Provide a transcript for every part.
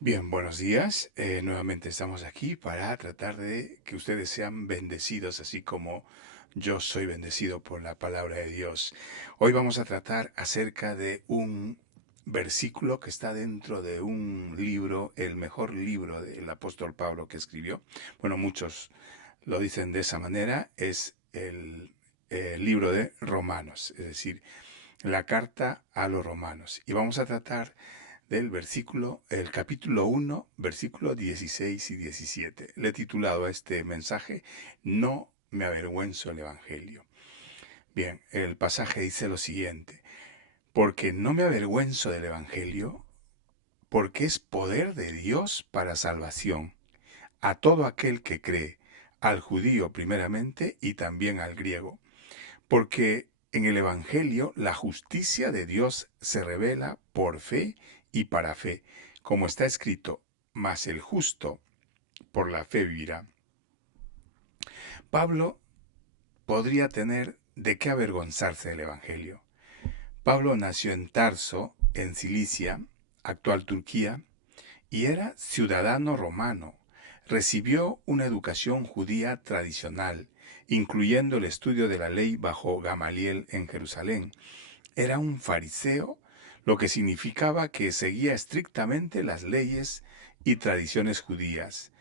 Bien, buenos días. Nuevamente estamos aquí para tratar de que ustedes sean bendecidos, así como yo soy bendecido por la palabra de Dios. Hoy vamos a tratar acerca de un versículo que está dentro de un libro, el mejor libro del apóstol Pablo que escribió. Bueno, muchos lo dicen de esa manera, es el libro de Romanos, es decir, la carta a los romanos. Y vamos a tratar del versículo, el capítulo 1, versículo 16 y 17. Le he titulado a este mensaje, No me avergüenzo el Evangelio. Bien, el pasaje dice lo siguiente, porque no me avergüenzo del Evangelio, porque es poder de Dios para salvación a todo aquel que cree, al judío primeramente y también al griego, porque en el Evangelio la justicia de Dios se revela por fe y para fe, como está escrito, mas el justo por la fe vivirá. Pablo podría tener de qué avergonzarse del Evangelio. Pablo nació en Tarso, en Cilicia, actual Turquía, y era ciudadano romano. Recibió una educación judía tradicional, incluyendo el estudio de la ley bajo Gamaliel en Jerusalén. Era un fariseo, lo que significaba que seguía estrictamente las leyes y tradiciones judías.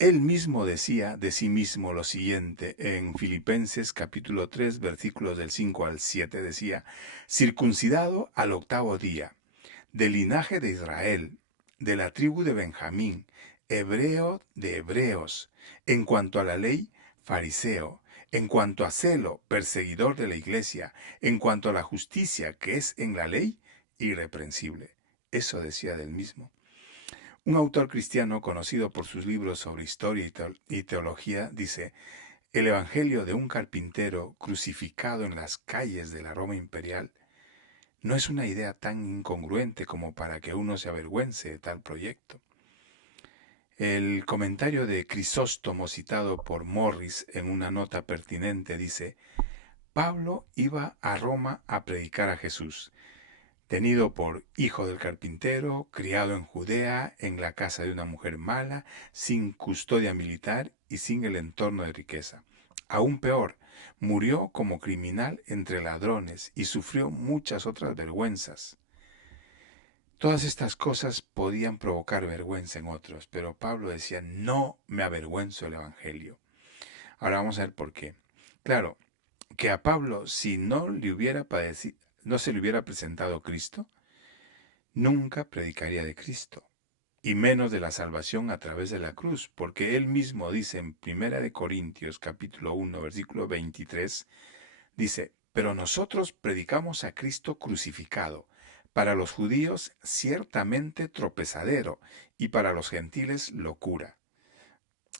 Él mismo decía de sí mismo lo siguiente en Filipenses capítulo 3 versículos del 5 al 7, decía, circuncidado al octavo día, del linaje de Israel, de la tribu de Benjamín, hebreo de hebreos, en cuanto a la ley, fariseo, en cuanto a celo, perseguidor de la iglesia, en cuanto a la justicia que es en la ley, irreprensible. Eso decía del mismo. Un autor cristiano conocido por sus libros sobre historia y teología dice, el Evangelio de un carpintero crucificado en las calles de la Roma imperial no es una idea tan incongruente como para que uno se avergüence de tal proyecto. El comentario de Crisóstomo citado por Morris en una nota pertinente dice, Pablo iba a Roma a predicar a Jesús, tenido por hijo del carpintero, criado en Judea, en la casa de una mujer mala, sin custodia militar y sin el entorno de riqueza. Aún peor, murió como criminal entre ladrones y sufrió muchas otras vergüenzas. Todas estas cosas podían provocar vergüenza en otros, pero Pablo decía, no me avergüenzo del Evangelio. Ahora vamos a ver por qué. Claro, que a Pablo, si no se le hubiera presentado Cristo, nunca predicaría de Cristo, y menos de la salvación a través de la cruz, porque él mismo dice en Primera de Corintios capítulo 1, versículo 23, dice, pero nosotros predicamos a Cristo crucificado, para los judíos ciertamente tropezadero, y para los gentiles locura.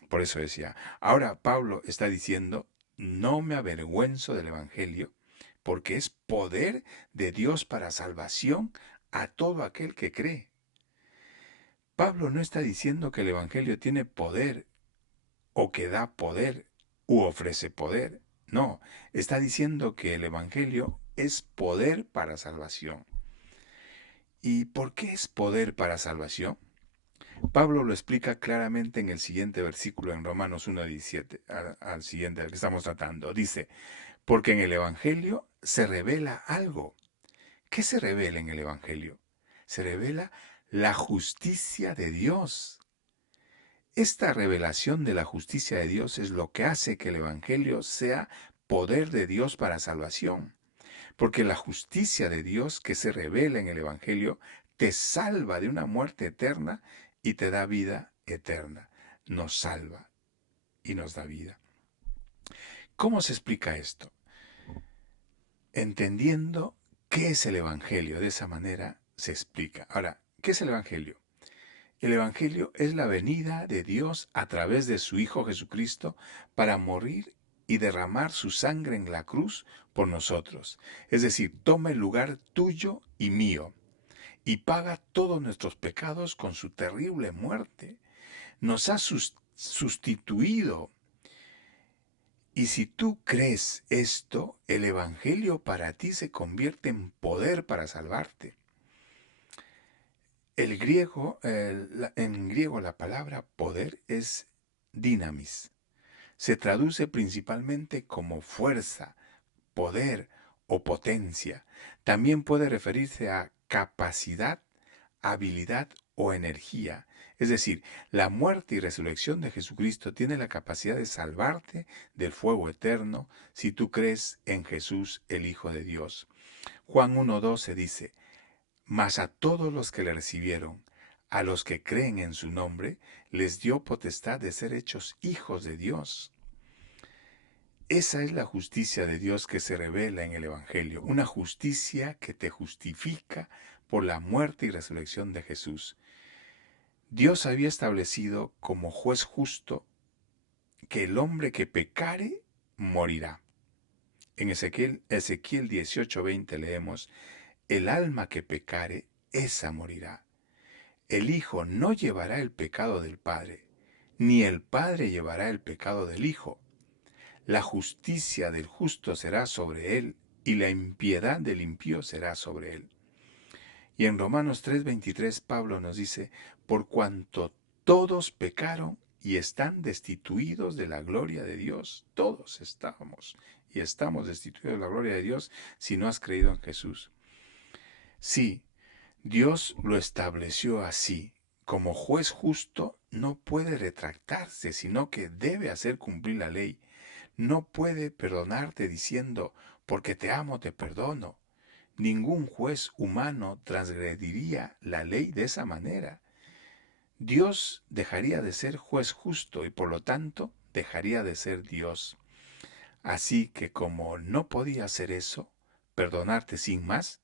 Por eso decía, ahora Pablo está diciendo, no me avergüenzo del Evangelio, porque es poder de Dios para salvación a todo aquel que cree. Pablo no está diciendo que el Evangelio tiene poder o que da poder u ofrece poder. No, está diciendo que el Evangelio es poder para salvación. ¿Y por qué es poder para salvación? Pablo lo explica claramente en el siguiente versículo, en Romanos 1:17, al siguiente, al que estamos tratando. Dice, porque en el Evangelio se revela algo. ¿Qué se revela en el Evangelio? Se revela la justicia de Dios. Esta revelación de la justicia de Dios es lo que hace que el Evangelio sea poder de Dios para salvación. Porque la justicia de Dios que se revela en el Evangelio te salva de una muerte eterna y te da vida eterna. Nos salva y nos da vida. ¿Cómo se explica esto? Entendiendo qué es el Evangelio. De esa manera se explica. Ahora, ¿qué es el Evangelio? El Evangelio es la venida de Dios a través de su Hijo Jesucristo para morir y derramar su sangre en la cruz por nosotros. Es decir, toma el lugar tuyo y mío y paga todos nuestros pecados con su terrible muerte. Nos ha sustituido. Y si tú crees esto, el Evangelio para ti se convierte en poder para salvarte. En griego la palabra poder es dynamis. Se traduce principalmente como fuerza, poder o potencia. También puede referirse a capacidad, habilidad o energía. Es decir, la muerte y resurrección de Jesucristo tiene la capacidad de salvarte del fuego eterno si tú crees en Jesús, el Hijo de Dios. Juan 1:12 dice: Mas a todos los que le recibieron, a los que creen en su nombre, les dio potestad de ser hechos hijos de Dios. Esa es la justicia de Dios que se revela en el Evangelio, una justicia que te justifica por la muerte y resurrección de Jesús. Dios había establecido como juez justo que el hombre que pecare morirá. En Ezequiel 18:20 leemos: El alma que pecare, esa morirá. El Hijo no llevará el pecado del Padre, ni el Padre llevará el pecado del Hijo. La justicia del justo será sobre él, y la impiedad del impío será sobre él. Y en Romanos 3:23 Pablo nos dice: Por cuanto todos pecaron y están destituidos de la gloria de Dios. Todos estamos y estamos destituidos de la gloria de Dios si no has creído en Jesús. Sí, Dios lo estableció así. Como juez justo no puede retractarse, sino que debe hacer cumplir la ley. No puede perdonarte diciendo: porque te amo te perdono. Ningún juez humano transgrediría la ley de esa manera. Dios dejaría de ser juez justo y por lo tanto dejaría de ser Dios. Así que como no podía hacer eso, perdonarte sin más,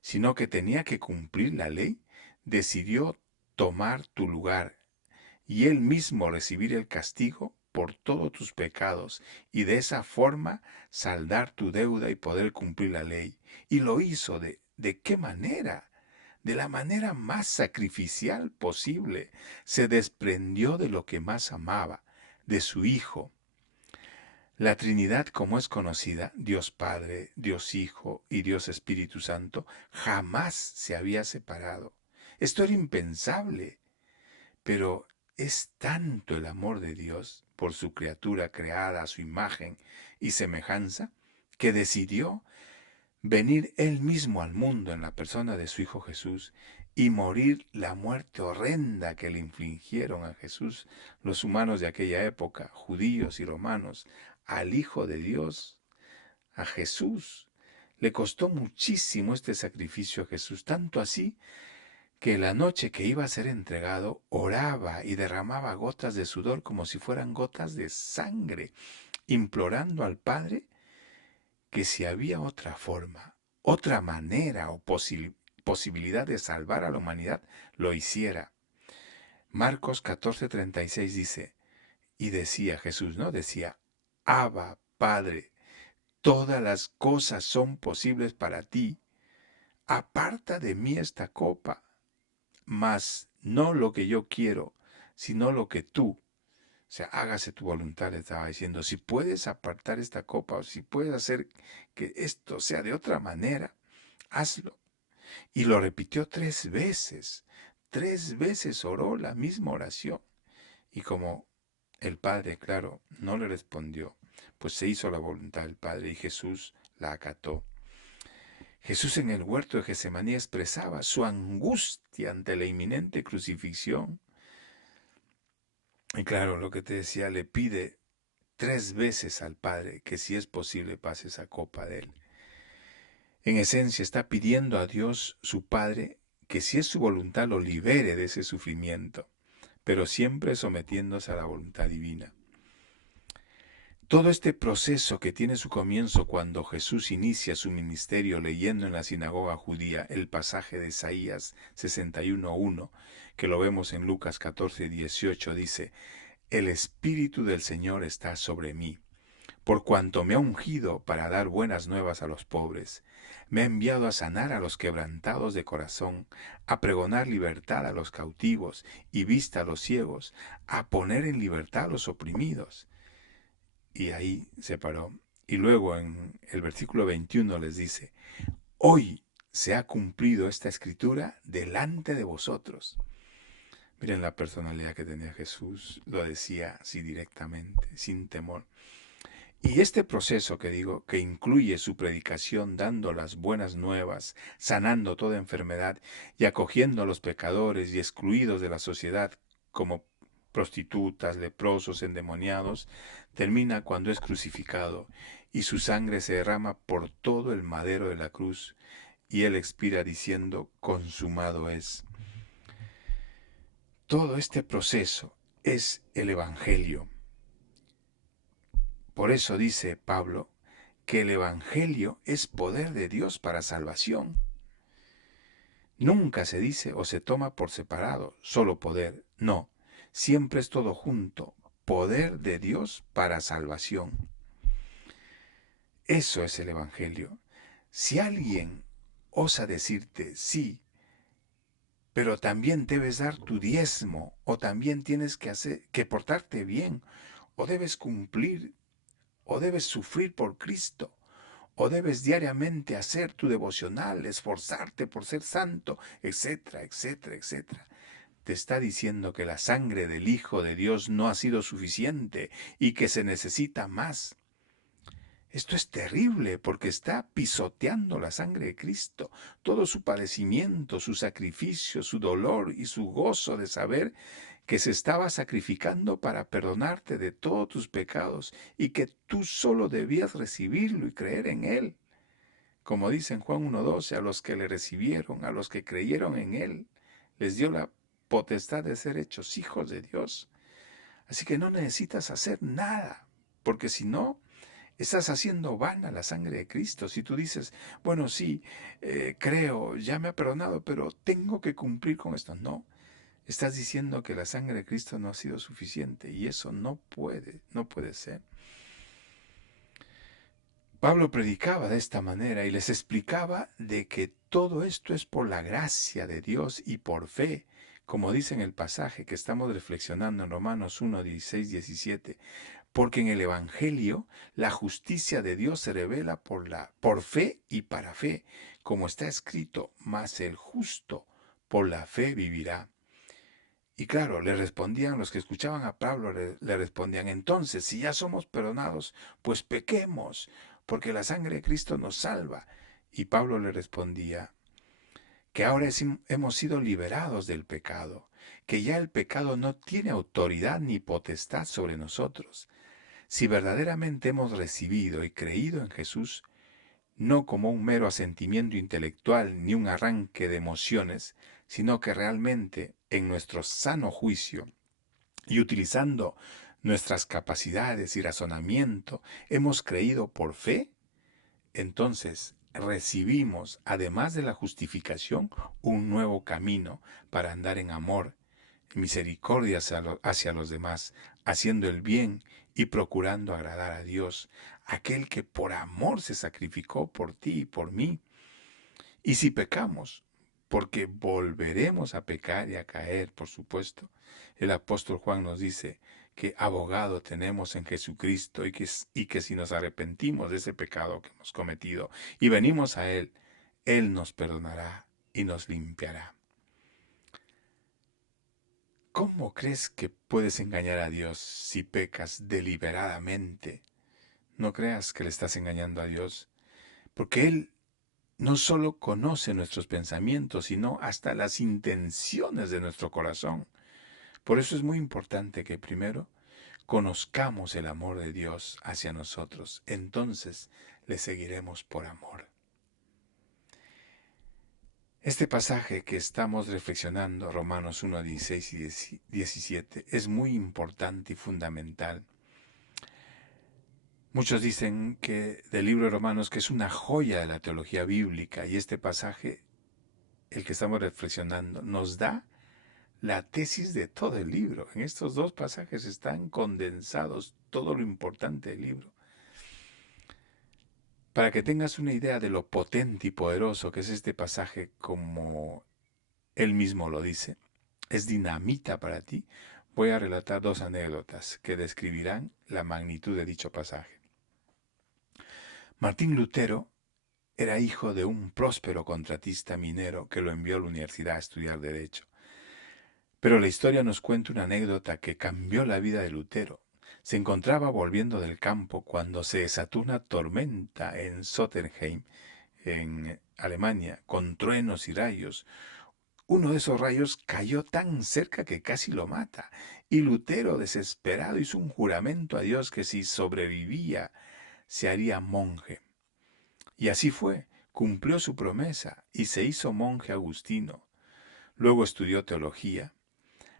sino que tenía que cumplir la ley, decidió tomar tu lugar y él mismo recibir el castigo por todos tus pecados y de esa forma saldar tu deuda y poder cumplir la ley. Y lo hizo ¿de qué manera? De la manera más sacrificial posible. Se desprendió de lo que más amaba, de su Hijo. La Trinidad, como es conocida, Dios Padre, Dios Hijo y Dios Espíritu Santo, jamás se había separado. Esto era impensable, pero es tanto el amor de Dios por su criatura creada a su imagen y semejanza, que decidió venir Él mismo al mundo en la persona de su Hijo Jesús y morir la muerte horrenda que le infligieron a Jesús los humanos de aquella época, judíos y romanos, al Hijo de Dios, a Jesús. Le costó muchísimo este sacrificio a Jesús, tanto así que la noche que iba a ser entregado oraba y derramaba gotas de sudor como si fueran gotas de sangre, implorando al Padre que si había otra forma, otra manera o posibilidad de salvar a la humanidad, lo hiciera. Marcos 14:36 dice, y decía Jesús, ¿no? Decía: Abba, Padre, todas las cosas son posibles para ti. Aparta de mí esta copa, mas no lo que yo quiero, sino lo que tú. O sea, hágase tu voluntad, le estaba diciendo. Si puedes apartar esta copa o si puedes hacer que esto sea de otra manera, hazlo. Y lo repitió 3 veces. 3 veces oró la misma oración. Y como el Padre, claro, no le respondió, pues se hizo la voluntad del Padre y Jesús la acató. Jesús en el huerto de Getsemaní expresaba su angustia ante la inminente crucifixión. Y claro, lo que te decía, le pide 3 veces al Padre que si es posible pase esa copa de él. En esencia está pidiendo a Dios, su Padre, que si es su voluntad lo libere de ese sufrimiento, pero siempre sometiéndose a la voluntad divina. Todo este proceso que tiene su comienzo cuando Jesús inicia su ministerio leyendo en la sinagoga judía el pasaje de Isaías 61:1, que lo vemos en Lucas 14:18, dice: El Espíritu del Señor está sobre mí, por cuanto me ha ungido para dar buenas nuevas a los pobres. Me ha enviado a sanar a los quebrantados de corazón, a pregonar libertad a los cautivos y vista a los ciegos, a poner en libertad a los oprimidos. Y ahí se paró. Y luego en el versículo 21 les dice: Hoy se ha cumplido esta escritura delante de vosotros. Miren la personalidad que tenía Jesús, lo decía así directamente, sin temor. Y este proceso que digo, que incluye su predicación dando las buenas nuevas, sanando toda enfermedad y acogiendo a los pecadores y excluidos de la sociedad como prostitutas, leprosos, endemoniados, termina cuando es crucificado y su sangre se derrama por todo el madero de la cruz y él expira diciendo, consumado es. Todo este proceso es el Evangelio. Por eso dice Pablo que el Evangelio es poder de Dios para salvación. Nunca se dice o se toma por separado, solo poder. No, siempre es todo junto, poder de Dios para salvación. Eso es el Evangelio. Si alguien osa decirte, sí, pero también debes dar tu diezmo, o también tienes que portarte bien, o debes cumplir, o debes sufrir por Cristo, o debes diariamente hacer tu devocional, esforzarte por ser santo, etcétera, etcétera, etcétera. Te está diciendo que la sangre del Hijo de Dios no ha sido suficiente y que se necesita más. Esto es terrible porque está pisoteando la sangre de Cristo, todo su padecimiento, su sacrificio, su dolor y su gozo de saber que se estaba sacrificando para perdonarte de todos tus pecados y que tú solo debías recibirlo y creer en Él. Como dice en Juan 1:12, a los que le recibieron, a los que creyeron en Él, les dio la potestad de ser hechos hijos de Dios. Así que no necesitas hacer nada, porque si no, estás haciendo vana la sangre de Cristo. Si tú dices, bueno, sí, creo, ya me ha perdonado, pero tengo que cumplir con esto. No, estás diciendo que la sangre de Cristo no ha sido suficiente y eso no puede ser. Pablo predicaba de esta manera y les explicaba de que todo esto es por la gracia de Dios y por fe, como dice en el pasaje que estamos reflexionando en Romanos 1, 16, 17. Porque en el Evangelio la justicia de Dios se revela por fe y para fe, como está escrito, mas el justo por la fe vivirá. Y claro, le respondían, los que escuchaban a Pablo, le respondían, entonces, si ya somos perdonados, pues pequemos, porque la sangre de Cristo nos salva. Y Pablo le respondía, que ahora hemos sido liberados del pecado, que ya el pecado no tiene autoridad ni potestad sobre nosotros. Si verdaderamente hemos recibido y creído en Jesús, no como un mero asentimiento intelectual ni un arranque de emociones, sino que realmente en nuestro sano juicio y utilizando nuestras capacidades y razonamiento hemos creído por fe, entonces recibimos, además de la justificación, un nuevo camino para andar en amor, misericordia hacia los demás, haciendo el bien y procurando agradar a Dios, aquel que por amor se sacrificó por ti y por mí. Y si pecamos, porque volveremos a pecar y a caer, por supuesto, el apóstol Juan nos dice que abogado tenemos en Jesucristo y que si nos arrepentimos de ese pecado que hemos cometido y venimos a Él nos perdonará y nos limpiará. ¿Cómo crees que puedes engañar a Dios si pecas deliberadamente? No creas que le estás engañando a Dios, porque Él no solo conoce nuestros pensamientos, sino hasta las intenciones de nuestro corazón. Por eso es muy importante que primero conozcamos el amor de Dios hacia nosotros. Entonces le seguiremos por amor. Este pasaje que estamos reflexionando, Romanos 1, 16 y 17, es muy importante y fundamental. Muchos dicen que del libro de Romanos que es una joya de la teología bíblica y este pasaje, el que estamos reflexionando, nos da la tesis de todo el libro. En estos dos pasajes están condensados todo lo importante del libro. Para que tengas una idea de lo potente y poderoso que es este pasaje, como él mismo lo dice, es dinamita para ti, voy a relatar dos anécdotas que describirán la magnitud de dicho pasaje. Martín Lutero era hijo de un próspero contratista minero que lo envió a la universidad a estudiar derecho. Pero la historia nos cuenta una anécdota que cambió la vida de Lutero. Se encontraba volviendo del campo cuando se desató una tormenta en Sottenheim, en Alemania, con truenos y rayos. Uno de esos rayos cayó tan cerca que casi lo mata, y Lutero, desesperado, hizo un juramento a Dios que si sobrevivía, se haría monje. Y así fue, cumplió su promesa y se hizo monje agustino. Luego estudió teología,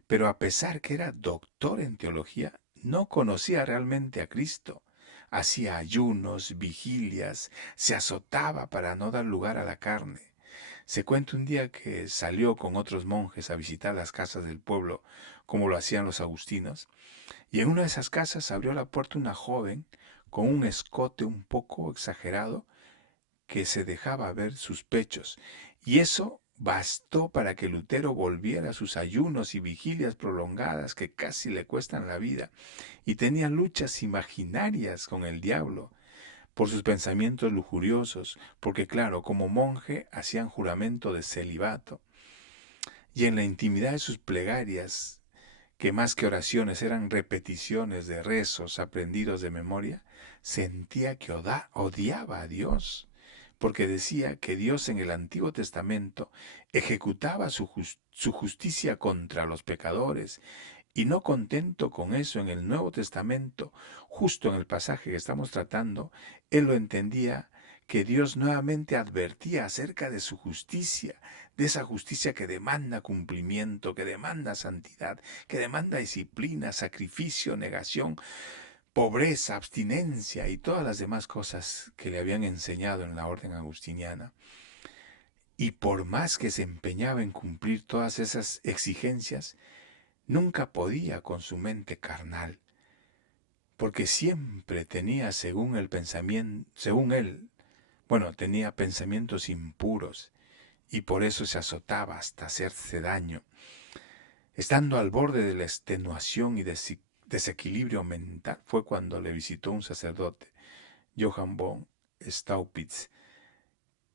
pero a pesar que era doctor en teología, no conocía realmente a Cristo. Hacía ayunos, vigilias, se azotaba para no dar lugar a la carne. Se cuenta un día que salió con otros monjes a visitar las casas del pueblo, como lo hacían los agustinos, y en una de esas casas abrió la puerta una joven con un escote un poco exagerado que se dejaba ver sus pechos, y eso bastó para que Lutero volviera a sus ayunos y vigilias prolongadas que casi le cuestan la vida, y tenía luchas imaginarias con el diablo por sus pensamientos lujuriosos, porque claro, como monje hacían juramento de celibato, y en la intimidad de sus plegarias, que más que oraciones eran repeticiones de rezos aprendidos de memoria, sentía que odiaba a Dios, porque decía que Dios en el Antiguo Testamento ejecutaba su justicia contra los pecadores, y no contento con eso en el Nuevo Testamento, justo en el pasaje que estamos tratando, él lo entendía que Dios nuevamente advertía acerca de su justicia, de esa justicia que demanda cumplimiento, que demanda santidad, que demanda disciplina, sacrificio, negación, pobreza, abstinencia y todas las demás cosas que le habían enseñado en la orden agustiniana. Y por más que se empeñaba en cumplir todas esas exigencias, nunca podía con su mente carnal, porque siempre tenía, según el pensamiento, según él, tenía pensamientos impuros, y por eso se azotaba hasta hacerse daño. Estando al borde de la extenuación y desequilibrio mental, fue cuando le visitó un sacerdote, Johann von Staupitz,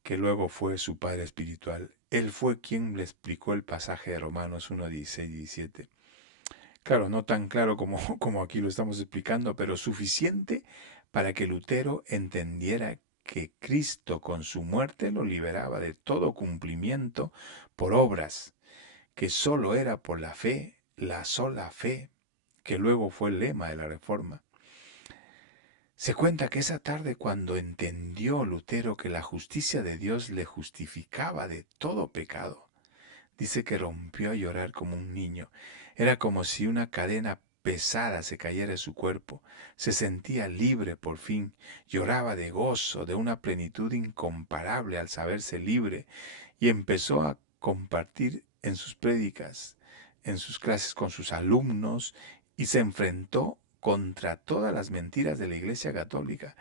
que luego fue su padre espiritual. Él fue quien le explicó el pasaje de Romanos 1, 16 y 17. Claro, no tan claro como aquí lo estamos explicando, pero suficiente para que Lutero entendiera que Cristo con su muerte lo liberaba de todo cumplimiento por obras, que sólo era por la fe, la sola fe, que luego fue el lema de la Reforma. Se cuenta que esa tarde, cuando entendió Lutero que la justicia de Dios le justificaba de todo pecado, dice que rompió a llorar como un niño. Era como si una cadena pesada se cayera de su cuerpo. Se sentía libre por fin. Lloraba de gozo, de una plenitud incomparable al saberse libre, y empezó a compartir en sus prédicas, en sus clases con sus alumnos, y se enfrentó contra todas las mentiras de la Iglesia Católica,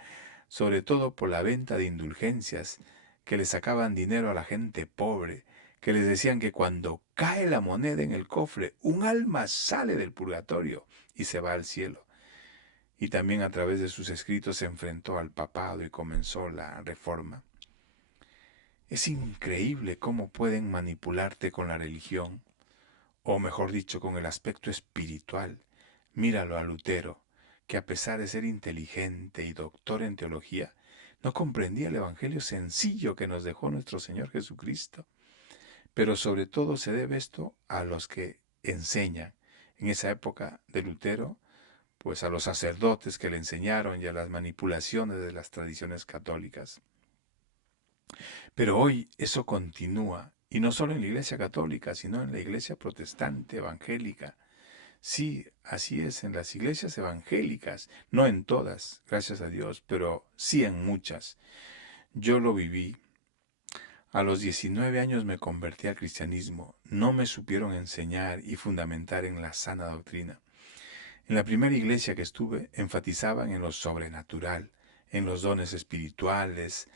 sobre todo por la venta de indulgencias, que le sacaban dinero a la gente pobre, que les decían que cuando cae la moneda en el cofre, un alma sale del purgatorio y se va al cielo. Y también a través de sus escritos se enfrentó al papado y comenzó la reforma. Es increíble cómo pueden manipularte con la religión, o mejor dicho, con el aspecto espiritual. Míralo a Lutero, que a pesar de ser inteligente y doctor en teología, no comprendía el evangelio sencillo que nos dejó nuestro Señor Jesucristo. Pero sobre todo se debe esto a los que enseñan. En esa época de Lutero, pues a los sacerdotes que le enseñaron y a las manipulaciones de las tradiciones católicas. Pero hoy eso continúa, y no solo en la Iglesia Católica, sino en la Iglesia Protestante, Evangélica. Sí, así es, en las iglesias evangélicas, no en todas, gracias a Dios, pero sí en muchas. Yo lo viví. A los 19 años me convertí al cristianismo. No me supieron enseñar y fundamentar en la sana doctrina. En la primera iglesia que estuve, enfatizaban en lo sobrenatural, en los dones espirituales.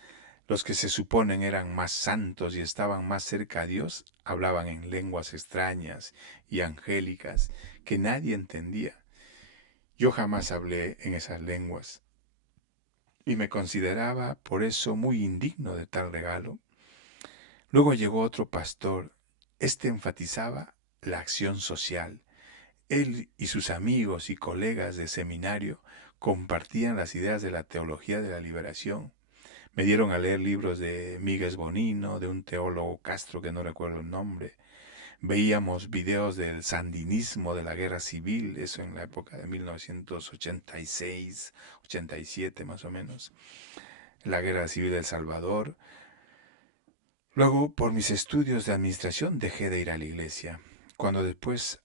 Los que se suponen eran más santos y estaban más cerca a Dios, hablaban en lenguas extrañas y angélicas que nadie entendía. Yo jamás hablé en esas lenguas. y me consideraba por eso muy indigno de tal regalo. Luego llegó otro pastor. Este enfatizaba la acción social. Él y sus amigos y colegas de seminario compartían las ideas de la teología de la liberación. Me dieron a leer libros de Miguel Bonino, de un teólogo Castro que no recuerdo el nombre. Veíamos videos del sandinismo, de la guerra civil, eso en la época de 1986, 87 más o menos, la guerra civil de El Salvador. Luego, por mis estudios de administración, dejé de ir a la iglesia. Cuando después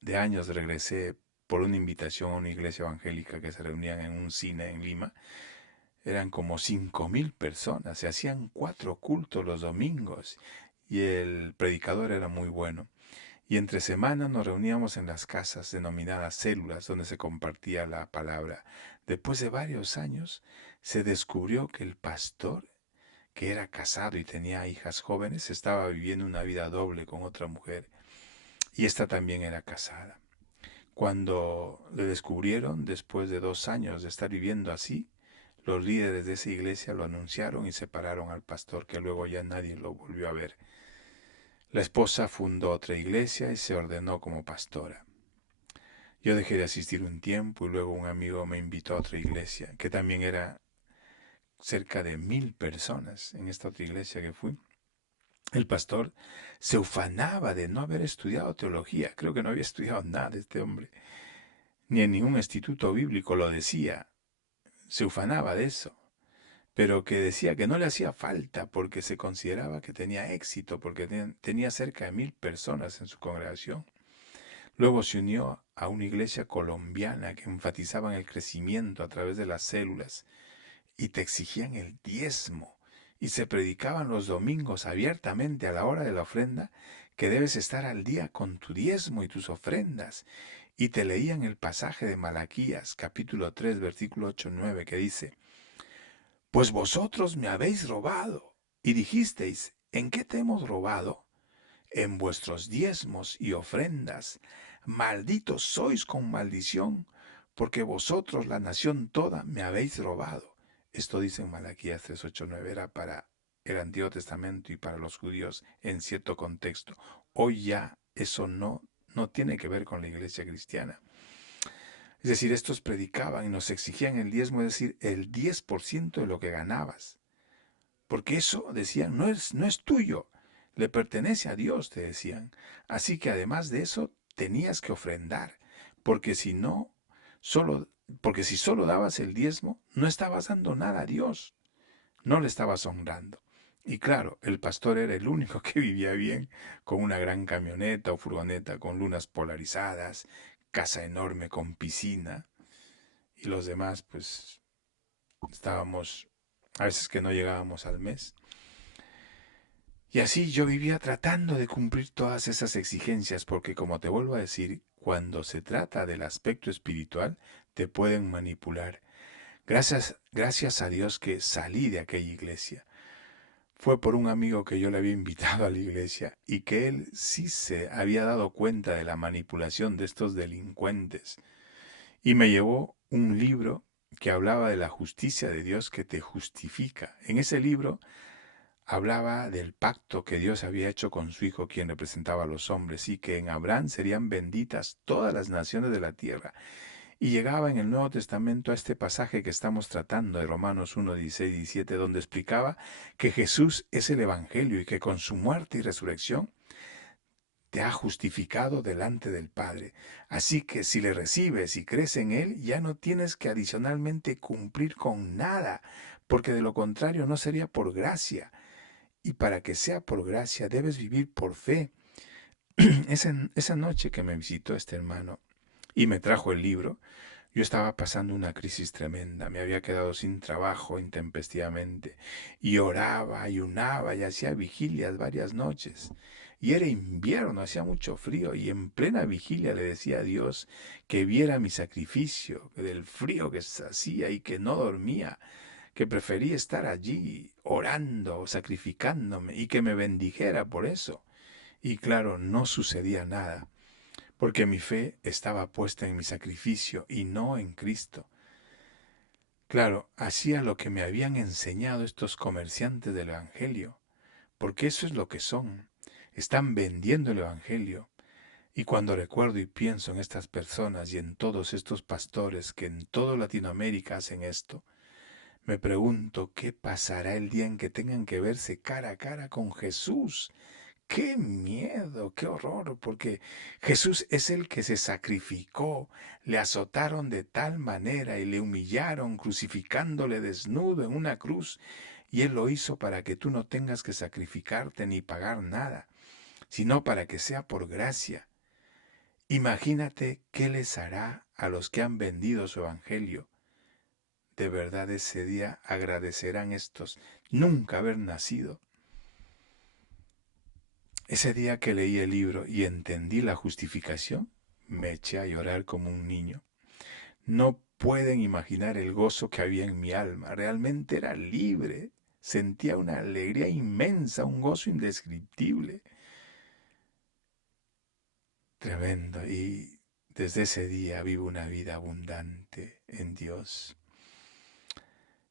de años regresé por una invitación a una iglesia evangélica que se reunían en un cine en Lima, eran como 5.000 personas, se hacían 4 cultos los domingos y el predicador era muy bueno. Y entre semana nos reuníamos en las casas denominadas células donde se compartía la palabra. Después de varios años se descubrió que el pastor, que era casado y tenía hijas jóvenes, estaba viviendo una vida doble con otra mujer y esta también era casada. Cuando le descubrieron, después de 2 años de estar viviendo así, los líderes de esa iglesia lo anunciaron y separaron al pastor, que luego ya nadie lo volvió a ver. La esposa fundó otra iglesia y se ordenó como pastora. Yo dejé de asistir un tiempo y luego un amigo me invitó a otra iglesia, que también era cerca de 1.000 personas en esta otra iglesia que fui. El pastor se ufanaba de no haber estudiado teología. Creo que no había estudiado nada este hombre, ni en ningún instituto bíblico lo decía. Se ufanaba de eso, pero que decía que no le hacía falta porque se consideraba que tenía éxito, porque tenía cerca de 1.000 personas en su congregación. Luego se unió a una iglesia colombiana que enfatizaban el crecimiento a través de las células y te exigían el diezmo y se predicaban los domingos abiertamente a la hora de la ofrenda que debes estar al día con tu diezmo y tus ofrendas. Y te leían el pasaje de Malaquías, capítulo 3, versículo 8-9, que dice: Pues vosotros me habéis robado, y dijisteis, ¿en qué te hemos robado? En vuestros diezmos y ofrendas. Malditos sois con maldición, porque vosotros, la nación toda, me habéis robado. Esto dice en Malaquías 3:8-9, era para el Antiguo Testamento y para los judíos en cierto contexto. Hoy ya eso no tiene que ver con la iglesia cristiana. Es decir, estos predicaban y nos exigían el diezmo, es decir, el 10% de lo que ganabas. Porque eso, decían, no es tuyo, le pertenece a Dios, te decían. Así que además de eso, tenías que ofrendar, porque si no, solo, porque si solo dabas el diezmo, no estabas dando nada a Dios, no le estabas honrando. Y claro, el pastor era el único que vivía bien, con una gran camioneta o furgoneta con lunas polarizadas, casa enorme con piscina, y los demás, pues, estábamos, a veces que no llegábamos al mes. Y así yo vivía tratando de cumplir todas esas exigencias, porque como te vuelvo a decir, cuando se trata del aspecto espiritual, te pueden manipular. Gracias a Dios que salí de aquella iglesia. Fue por un amigo que yo le había invitado a la iglesia y que él sí se había dado cuenta de la manipulación de estos delincuentes. Y me llevó un libro que hablaba de la justicia de Dios que te justifica. En ese libro hablaba del pacto que Dios había hecho con su Hijo, quien representaba a los hombres, y que en Abraham serían benditas todas las naciones de la tierra. Y llegaba en el Nuevo Testamento a este pasaje que estamos tratando de Romanos 1, 16 y 17, donde explicaba que Jesús es el Evangelio y que con su muerte y resurrección te ha justificado delante del Padre. Así que si le recibes y crees en Él, ya no tienes que adicionalmente cumplir con nada, porque de lo contrario no sería por gracia. Y para que sea por gracia, debes vivir por fe. Esa noche que me visitó este hermano y me trajo el libro, yo estaba pasando una crisis tremenda, me había quedado sin trabajo intempestivamente, y oraba, ayunaba y hacía vigilias varias noches. Y era invierno, hacía mucho frío, y en plena vigilia le decía a Dios que viera mi sacrificio, del frío que se hacía y que no dormía, que prefería estar allí orando, sacrificándome, y que me bendijera por eso. Y claro, no sucedía nada, porque mi fe estaba puesta en mi sacrificio y no en Cristo. Claro, hacía lo que me habían enseñado estos comerciantes del Evangelio, porque eso es lo que son. Están vendiendo el Evangelio. Y cuando recuerdo y pienso en estas personas y en todos estos pastores que en toda Latinoamérica hacen esto, me pregunto qué pasará el día en que tengan que verse cara a cara con Jesús. ¡Qué miedo, qué horror! Porque Jesús es el que se sacrificó, le azotaron de tal manera y le humillaron crucificándole desnudo en una cruz, y Él lo hizo para que tú no tengas que sacrificarte ni pagar nada, sino para que sea por gracia. Imagínate qué les hará a los que han vendido su evangelio. De verdad ese día agradecerán estos nunca haber nacido. Ese día que leí el libro y entendí la justificación, me eché a llorar como un niño. No pueden imaginar el gozo que había en mi alma. Realmente era libre. Sentía una alegría inmensa, un gozo indescriptible. Tremendo. Y desde ese día vivo una vida abundante en Dios.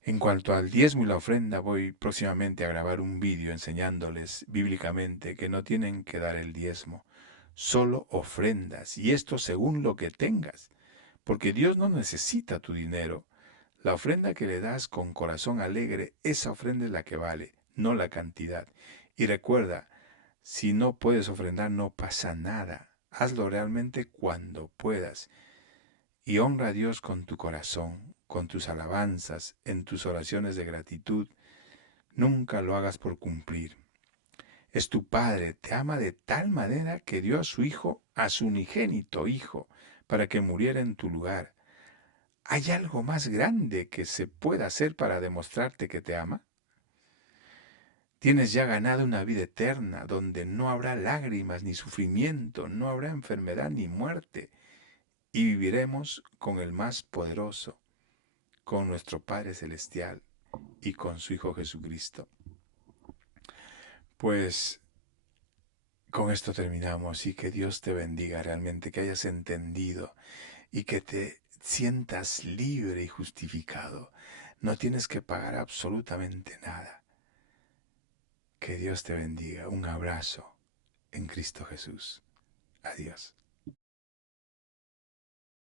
En cuanto al diezmo y la ofrenda, voy próximamente a grabar un vídeo enseñándoles bíblicamente que no tienen que dar el diezmo, solo ofrendas, y esto según lo que tengas, porque Dios no necesita tu dinero. La ofrenda que le das con corazón alegre, esa ofrenda es la que vale, no la cantidad. Y recuerda, si no puedes ofrendar, no pasa nada. Hazlo realmente cuando puedas y honra a Dios con tu corazón, con tus alabanzas, en tus oraciones de gratitud. Nunca lo hagas por cumplir. Es tu Padre, te ama de tal manera que dio a su Hijo, a su unigénito Hijo, para que muriera en tu lugar. ¿Hay algo más grande que se pueda hacer para demostrarte que te ama? Tienes ya ganado una vida eterna, donde no habrá lágrimas ni sufrimiento, no habrá enfermedad ni muerte, y viviremos con el más poderoso, con nuestro Padre Celestial y con su Hijo Jesucristo. Pues con esto terminamos y que Dios te bendiga realmente, que hayas entendido y que te sientas libre y justificado. No tienes que pagar absolutamente nada. Que Dios te bendiga. Un abrazo en Cristo Jesús. Adiós.